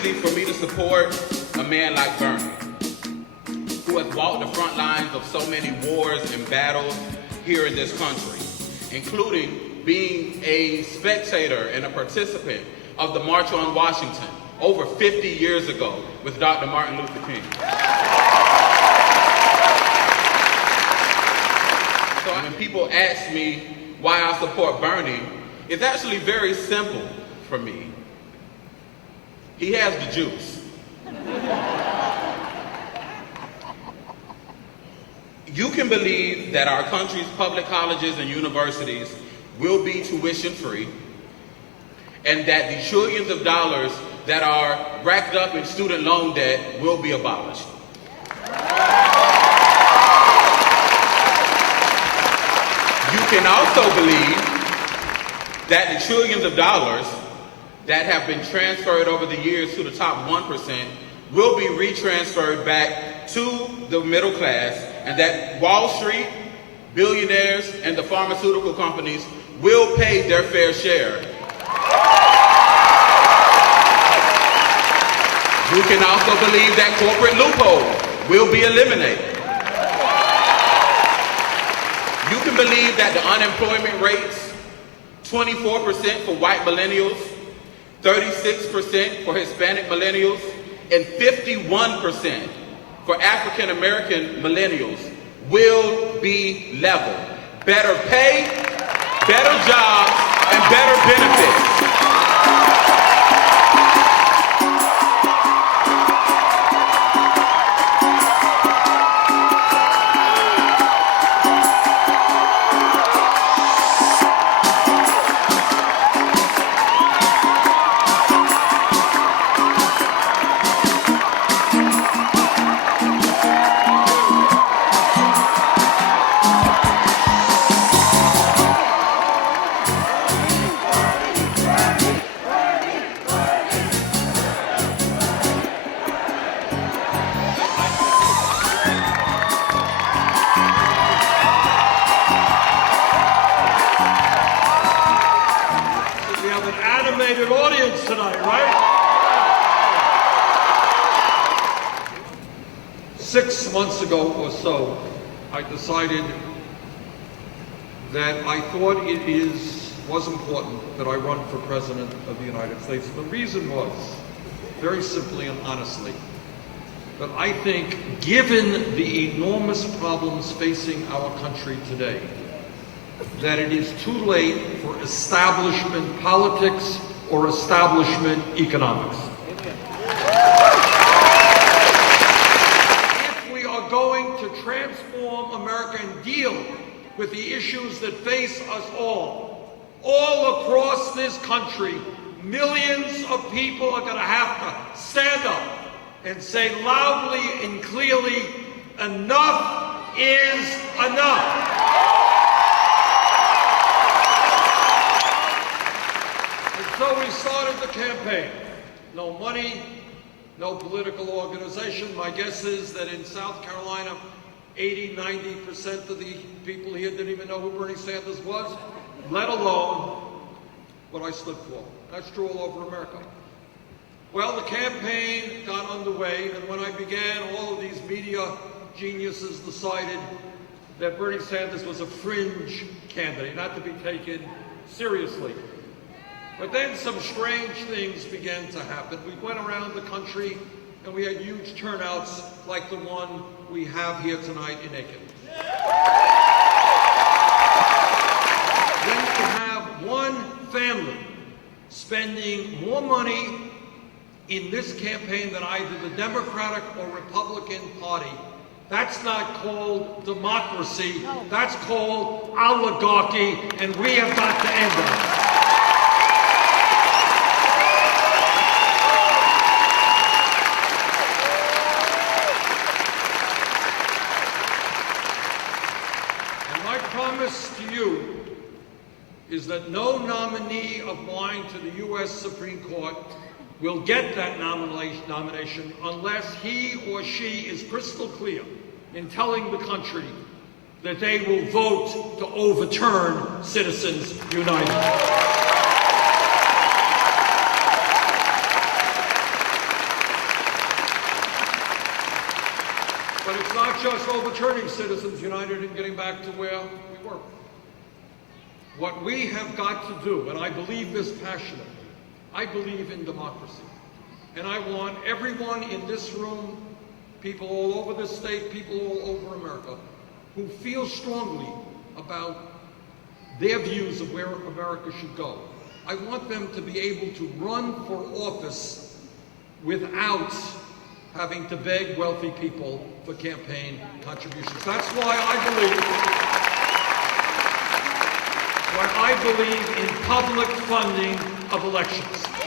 easy for me to support a man like Bernie, who has walked the front lines of so many wars and battles here in this country, including being a spectator and a participant of the March on Washington over 50 years ago with Dr. Martin Luther King. So when people ask me why I support Bernie, it's actually very simple for me. He has the juice. You can believe that our country's public colleges and universities will be tuition free, and that the trillions of dollars that are racked up in student loan debt will be abolished. You can also believe that the trillions of dollars that have been transferred over the years to the top 1% will be retransferred back to the middle class, and that Wall Street, billionaires, and the pharmaceutical companies will pay their fair share. You can also believe that corporate loopholes will be eliminated. You can believe that the unemployment rates, 24% for white millennials, 36% for Hispanic millennials, and 51% for African American millennials will be leveled. Better pay, better jobs, and better benefits. Audience tonight, right? 6 months ago or so, I decided that I thought it was important that I run for President of the United States. The reason was, very simply and honestly, that I think, given the enormous problems facing our country today, that it is too late for establishment politics or establishment economics. If we are going to transform America and deal with the issues that face us all across this country, millions of people are going to have to stand up and say loudly and clearly, enough is enough. So we started the campaign. No money, no political organization. My guess is that in South Carolina, 80–90% of the people here didn't even know who Bernie Sanders was, let alone what I stood for. That's true all over America. Well, the campaign got underway, and when I began, all of these media geniuses decided that Bernie Sanders was a fringe candidate, not to be taken seriously. But then some strange things began to happen. We went around the country and we had huge turnouts like the one we have here tonight in Aiken. When you have one family spending more money in this campaign than either the Democratic or Republican Party, that's not called democracy, that's called oligarchy, and we have got to end it. To you is that no nominee of mine to the U.S. Supreme Court will get that nomination unless he or she is crystal clear in telling the country that they will vote to overturn Citizens United. overturning Citizens United and getting back to where we were. What we have got to do, and I believe this passionately, I believe in democracy. And I want everyone in this room, people all over this state, people all over America, who feel strongly about their views of where America should go. I want them to be able to run for office without having to beg wealthy people for campaign contributions. That's why I believe in public funding of elections.